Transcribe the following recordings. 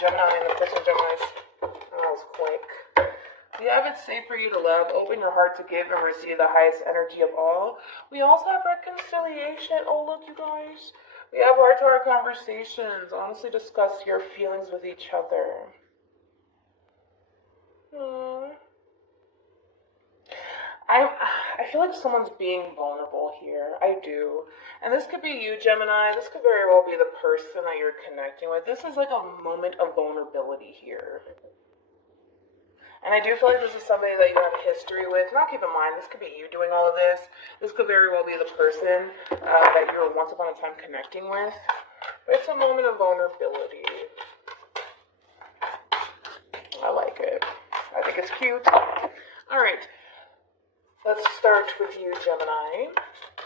Gemini and the person Gemini's. That was quick. We have it safe for you to love. Open your heart to give and receive the highest energy of all. We also have reconciliation. Oh, look, you guys. We have heart-to-heart conversations. Honestly discuss your feelings with each other. I feel like someone's being vulnerable here. I do. And this could be you, Gemini. This could very well be the person that you're connecting with. This is like a moment of vulnerability here. And I do feel like this is somebody that you have a history with. Now keep in mind, this could be you doing all of this. This could very well be the person that you were once upon a time connecting with. But it's a moment of vulnerability. I like it. I think it's cute. Alright. Let's start with you, Gemini.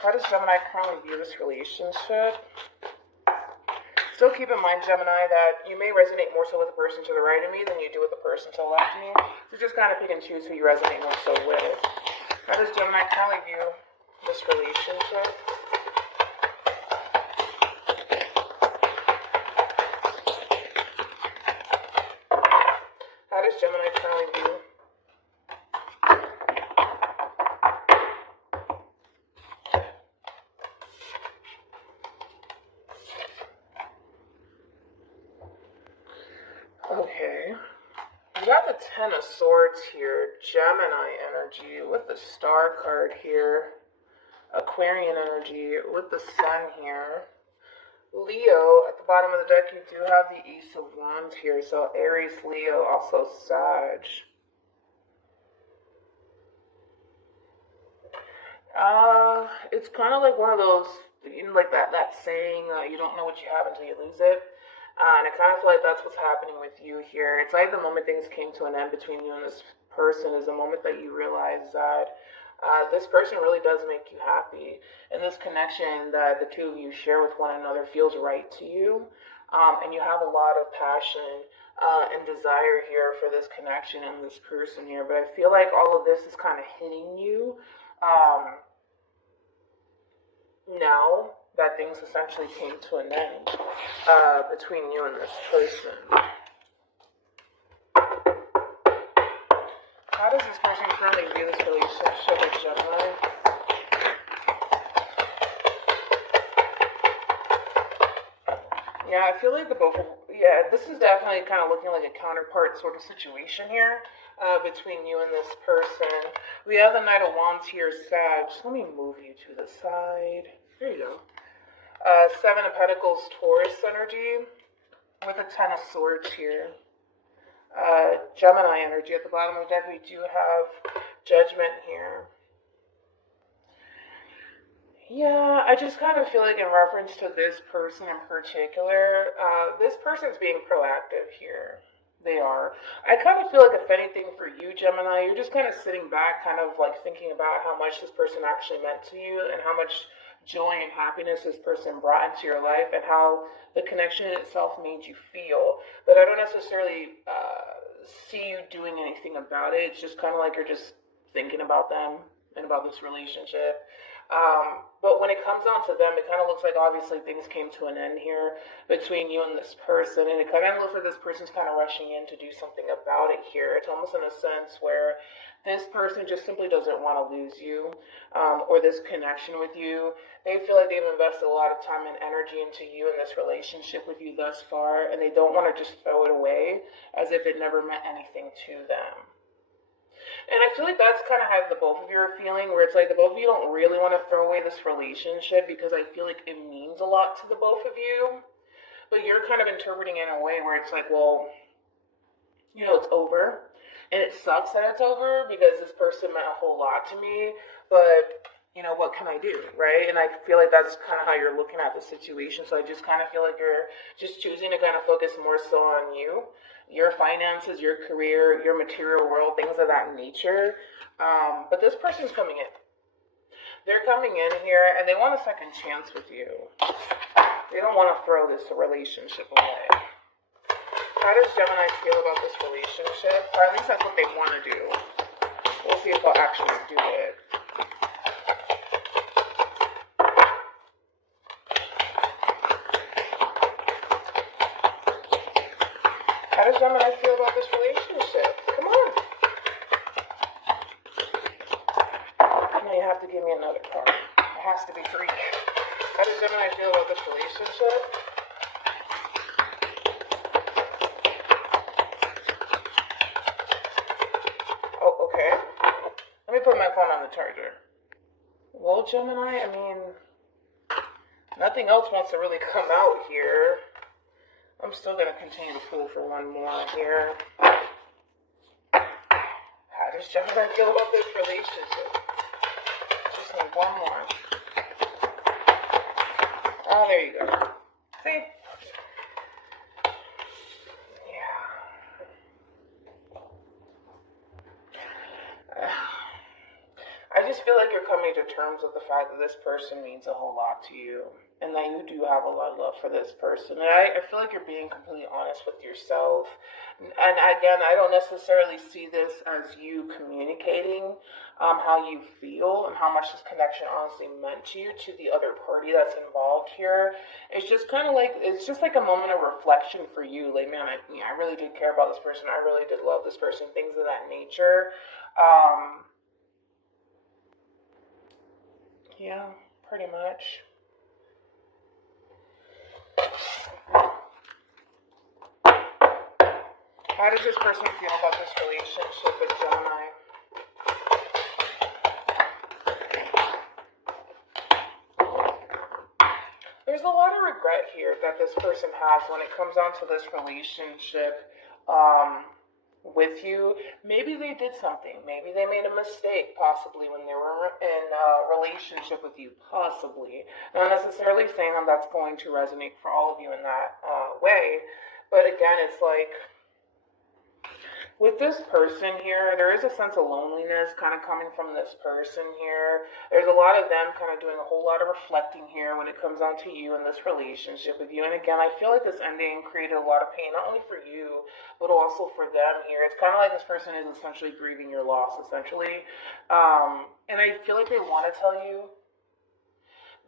How does Gemini currently view this relationship? Still keep in mind, Gemini, that you may resonate more so with the person to the right of me than you do with the person to the left of me. So just kind of pick and choose who you resonate more so with. How does Gemini currently view this relationship? How does Gemini currently view? Okay, we got the Ten of Swords here, Gemini energy with the Star card here, Aquarian energy with the Sun here, Leo at the bottom of the deck. You do have the Ace of Wands here, so Aries, Leo, also Sag. It's kind of like one of those, you know, like that saying, you don't know what you have until you lose it. And I kind of feel like that's what's happening with you here. It's like the moment things came to an end between you and this person is the moment that you realize that this person really does make you happy. And this connection that the two of you share with one another feels right to you. And you have a lot of passion and desire here for this connection and this person here. But I feel like all of this is kind of hitting you now that things essentially came to an end between you and this person. How does this person currently view this relationship with Gemini? Yeah, I feel like this is definitely kind of looking like a counterpart sort of situation here between you and this person. We have the Knight of Wands here, Sag. Let me move you to the side. There you go. Seven of Pentacles, Taurus energy with a Ten of Swords here. Gemini energy at the bottom of the deck. We do have Judgment here. Yeah, I just kind of feel like in reference to this person in particular, this person's being proactive here. They are. I kind of feel like if anything for you, Gemini, you're just kind of sitting back, kind of like thinking about how much this person actually meant to you and how much joy and happiness this person brought into your life and how the connection itself made you feel. But I don't necessarily see you doing anything about it. It's just kind of like you're just thinking about them and about this relationship. But when it comes down to them, it kind of looks like obviously things came to an end here between you and this person. And it kind of looks like this person's kind of rushing in to do something about it here. It's almost in a sense where this person just simply doesn't want to lose you or this connection with you. They feel like they've invested a lot of time and energy into you and this relationship with you thus far, and they don't want to just throw it away as if it never meant anything to them. And I feel like that's kind of how the both of you are feeling, where it's like the both of you don't really want to throw away this relationship because I feel like it means a lot to the both of you. But you're kind of interpreting it in a way where it's like, well, you know, it's over. And it sucks that it's over because this person meant a whole lot to me. But, you know, what can I do, right? And I feel like that's kind of how you're looking at the situation. So I just kind of feel like you're just choosing to kind of focus more so on you, your finances, your career, your material world, things of that nature. But this person's coming in. They're coming in here and they want a second chance with you. They don't want to throw this relationship away. How does Gemini feel about this relationship? Or at least that's what they want to do. We'll see if they'll actually do it. How does Gemini feel about this relationship? Come on. Now you have to give me another card. It has to be 3. How does Gemini feel about this relationship? Oh, okay. Let me put my phone on the charger. Well, Gemini, I mean, nothing else wants to really come out here. I'm still going to continue to pull for one more here. How does Gemini feel about this relationship? Just need one more. Oh, there you go. See? Yeah. I just feel like you're coming to terms with the fact that this person means a whole lot to you. And that you do have a lot of love for this person. And I feel like you're being completely honest with yourself. And again, I don't necessarily see this as you communicating how you feel and how much this connection honestly meant to you to the other party that's involved here. It's just kind of like, it's just like a moment of reflection for you. Like, man, I really did care about this person. I really did love this person. Things of that nature. Yeah, pretty much. How does this person feel about this relationship with Gemini? There's a lot of regret here that this person has when it comes down to this relationship with you. Maybe they did something. Maybe they made a mistake, possibly, when they were in a relationship with you, possibly. Not necessarily saying that that's going to resonate for all of you in that way, but again, it's like, with this person here, there is a sense of loneliness kind of coming from this person here. There's a lot of them kind of doing a whole lot of reflecting here when it comes down to you and this relationship with you. And again, I feel like this ending created a lot of pain, not only for you, but also for them here. It's kind of like this person is essentially grieving your loss, essentially. And I feel like they want to tell you.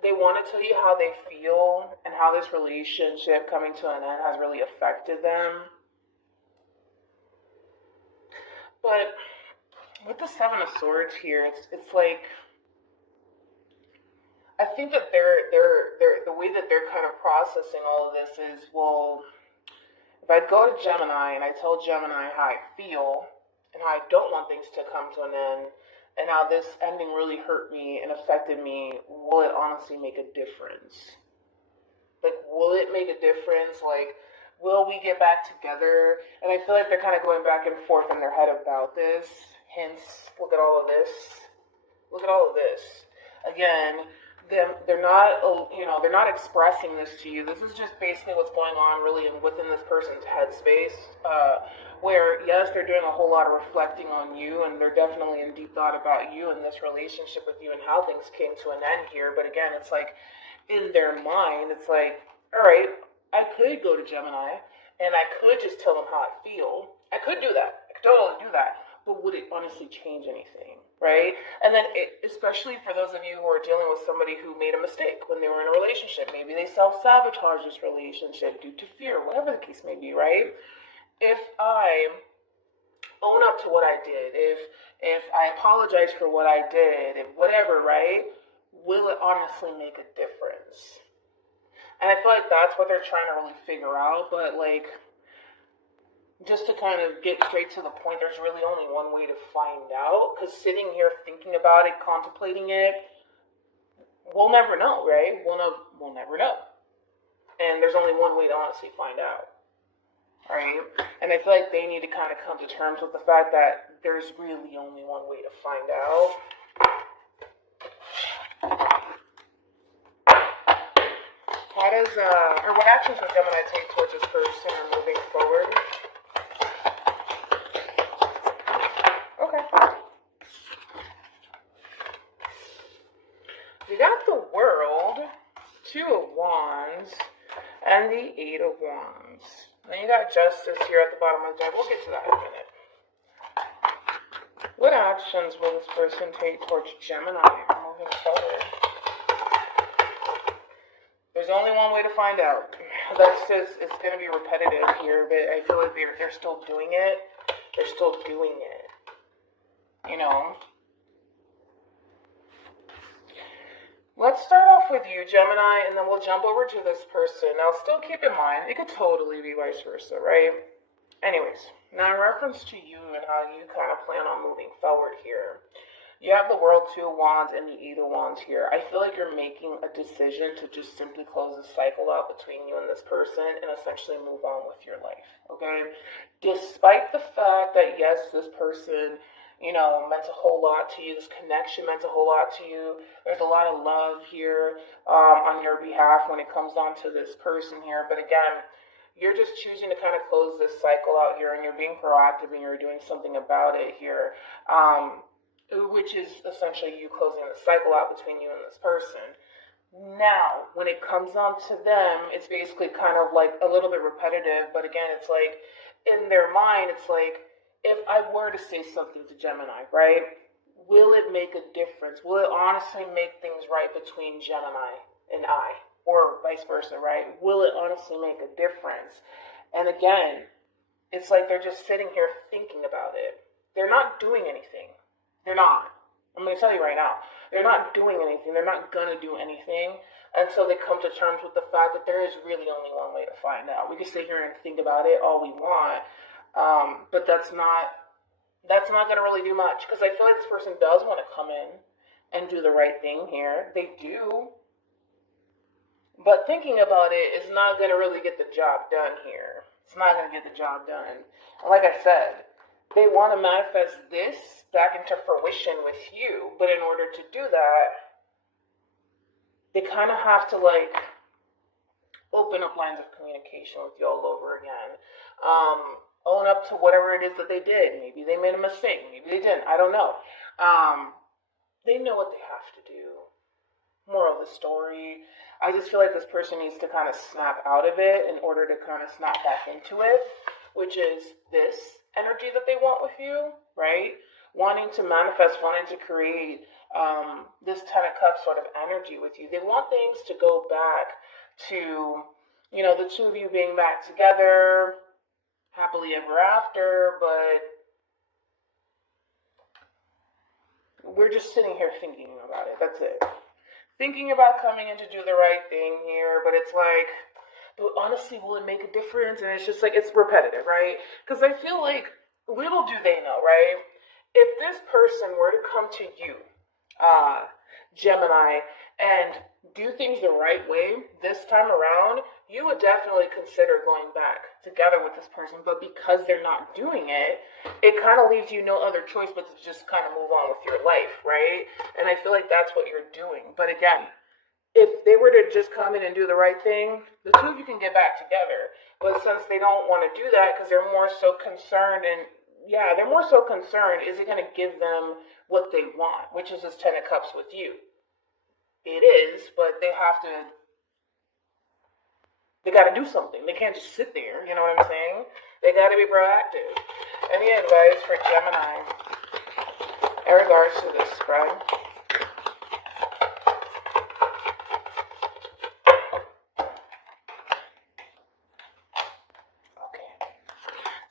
They want to tell you how they feel and how this relationship coming to an end has really affected them. But with the 7 of Swords here, it's like, I think that they're the way that they're kind of processing all of this is, well, if I go to Gemini and I tell Gemini how I feel and how I don't want things to come to an end and how this ending really hurt me and affected me, will it honestly make a difference? Like, will it make a difference? Like, will we get back together? And I feel like they're kind of going back and forth in their head about this. Hence, look at all of this. Look at all of this. Again, they're not, they're not expressing this to you. This is just basically what's going on really within this person's headspace. Where, yes, they're doing a whole lot of reflecting on you, and they're definitely in deep thought about you and this relationship with you and how things came to an end here. But again, it's like, in their mind, it's like, all right, I could go to Gemini, and I could just tell them how I feel. I could do that. I could totally do that. But would it honestly change anything, right? And then, especially for those of you who are dealing with somebody who made a mistake when they were in a relationship. Maybe they self-sabotaged this relationship due to fear, whatever the case may be, right? If I own up to what I did, if I apologize for what I did, if whatever, right? Will it honestly make a difference? And I feel like that's what they're trying to really figure out. But, like, just to kind of get straight to the point, there's really only one way to find out. Because sitting here thinking about it, contemplating it, we'll never know, right? We'll never know. And there's only one way to honestly find out. Right? And I feel like they need to kind of come to terms with the fact that there's really only one way to find out. How does, or what actions would Gemini take towards this person or moving forward? Okay. We got the World, 2 of Wands, and the 8 of Wands. Then you got Justice here at the bottom of the deck. We'll get to that in a minute. What actions will this person take towards Gemini moving forward? There's only one way to find out. that's just, it's going to be repetitive here, but I feel like they're still doing it. They're still doing it. You know? Let's start off with you, Gemini, and then we'll jump over to this person. Now, still keep in mind, it could totally be vice versa, right? Anyways, now in reference to you and how you kind of plan on moving forward here, you have the World, Two of Wands, and the Eight of Wands here. I feel like you're making a decision to just simply close the cycle out between you and this person and essentially move on with your life, okay? Despite the fact that, yes, this person, you know, meant a whole lot to you. This connection meant a whole lot to you. There's a lot of love here on your behalf when it comes down to this person here. But again, you're just choosing to kind of close this cycle out here, and you're being proactive and you're doing something about it here. Which is essentially you closing the cycle out between you and this person. Now, when it comes down to them, it's basically kind of like a little bit repetitive, but again, it's like, in their mind, it's like, if I were to say something to Gemini, right, will it make a difference? Will it honestly make things right between Gemini and I? Or vice versa, right? Will it honestly make a difference? And again, it's like they're just sitting here thinking about it. They're not doing anything. They're not. I'm going to tell you right now. They're not doing anything. They're not going to do anything until they come to terms with the fact that there is really only one way to find out. We can sit here and think about it all we want, but that's not going to really do much, because I feel like this person does want to come in and do the right thing here. They do. But thinking about it is not going to really get the job done here. It's not going to get the job done. And like I said, they want to manifest this back into fruition with you, but in order to do that, they kind of have to like open up lines of communication with you all over again. Own up to whatever it is that they did. Maybe they made a mistake. Maybe they didn't. I don't know. They know what they have to do. Moral of the story, I just feel like this person needs to kind of snap out of it in order to kind of snap back into it, which is this energy that they want with you, right? Wanting to manifest, wanting to create this Ten of Cups sort of energy with you. They want things to go back to, you know, the two of you being back together, happily ever after, but we're just sitting here thinking about it. That's it. Thinking about coming in to do the right thing here, but it's like, but honestly, will it make a difference? And it's just like, it's repetitive, right? Because I feel like, little do they know, right? If this person were to come to you, Gemini, and do things the right way this time around, you would definitely consider going back together with this person. But because they're not doing it, it kind of leaves you no other choice but to just kind of move on with your life, right? And I feel like that's what you're doing. But again, if they were to just come in and do the right thing, the two of you can get back together. But since they don't want to do that because they're more so concerned, and yeah, they're more so concerned, is it going to give them what they want, which is this Ten of Cups with you? It is, but they got to do something. They can't just sit there, you know what I'm saying? They got to be proactive. Any advice for Gemini in regards to this spread?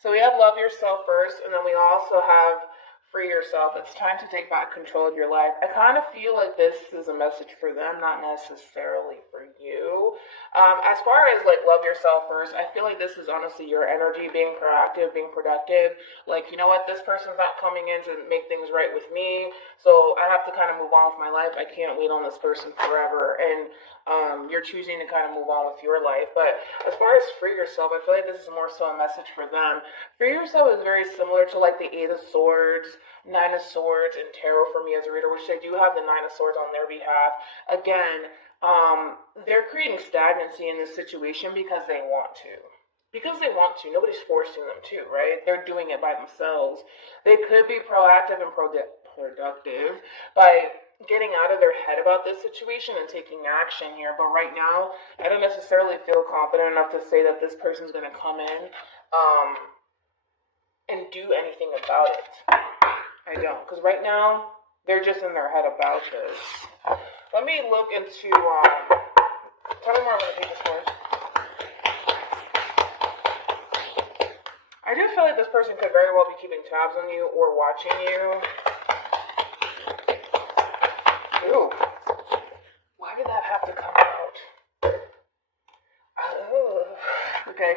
So we have love yourself first, and then we also have free yourself. It's time to take back control of your life. I kind of feel like this is a message for them, not necessarily for you. As far as like love yourself first, I feel like this is honestly your energy, being proactive, being productive. Like, you know what, this person's not coming in to make things right with me, so I have to kind of move on with my life. I can't wait on this person forever. And you're choosing to kind of move on with your life. But as far as free yourself, I feel like this is more so a message for them. Free yourself is very similar to like the Eight of Swords, Nine of Swords, and Tarot for me as a reader, which I do have the Nine of Swords on their behalf. Again, they're creating stagnancy in this situation because they want to. Because they want to. Nobody's forcing them to, right? They're doing it by themselves. They could be proactive and productive by getting out of their head about this situation and taking action here. But right now, I don't necessarily feel confident enough to say that this person's going to come in and do anything about it. I don't. Because right now, they're just in their head about this. Let me look into... tell me more about the Page of Swords. like this person could very well be keeping tabs on you or watching you. Ooh. Why did that have to come out? Oh, okay.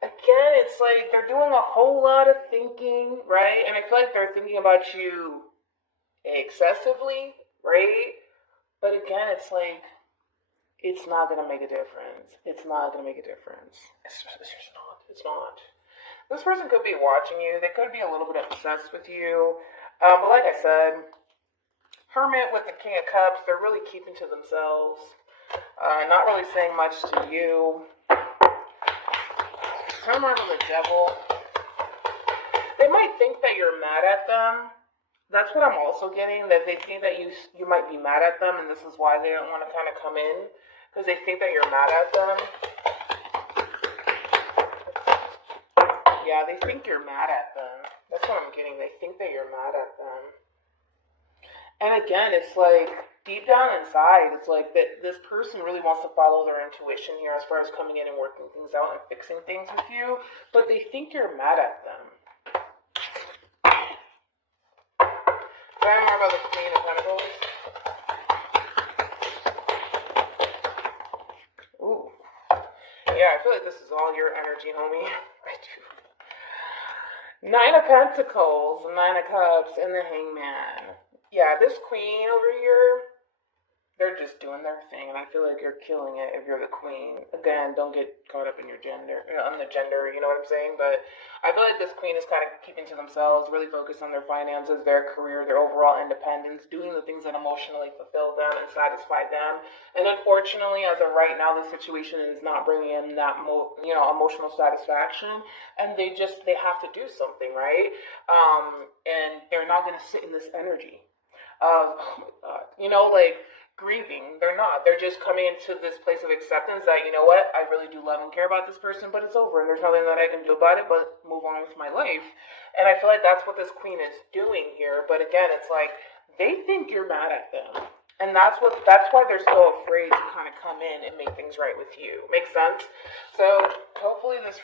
Again, it's like they're doing a whole lot of thinking, right? And I feel like they're thinking about you excessively, right? But again, it's like, it's not going to make a difference. It's not going to make a difference. It's just not. It's not. This person could be watching you. They could be a little bit obsessed with you. But like I said, Hermit with the King of Cups, they're really keeping to themselves. Not really saying much to you. Hammer of the Devil. They might think that you're mad at them. That's what I'm also getting, that they think that you might be mad at them, and this is why they don't want to kind of come in, because they think that you're mad at them. Yeah, they think you're mad at them. That's what I'm getting. They think that you're mad at them. And again, it's like, deep down inside, it's like that this person really wants to follow their intuition here as far as coming in and working things out and fixing things with you, but they think you're mad at them. Tell me more about the Queen of Pentacles. Ooh. Yeah, I feel like this is all your energy, homie. I do. Nine of Pentacles, Nine of Cups, and the Hangman. Yeah, this queen over here, they're just doing their thing, and I feel like you're killing it if you're the queen. Again, don't get caught up in your gender, on the gender, you know what I'm saying? But I feel like this queen is kind of keeping to themselves, really focused on their finances, their career, their overall independence, doing the things that emotionally fulfill them and satisfy them. And unfortunately, as of right now, the situation is not bringing in that, emotional satisfaction, and they have to do something, right? And they're not going to sit in this energy. Oh my God, like grieving. They're not. They're just coming into this place of acceptance that, you know what, I really do love and care about this person, but it's over, and there's nothing that I can do about it but move on with my life. And I feel like that's what this queen is doing here. But again, it's like they think you're mad at them, and that's why they're so afraid to kind of come in and make things right with you. Makes sense? So hopefully this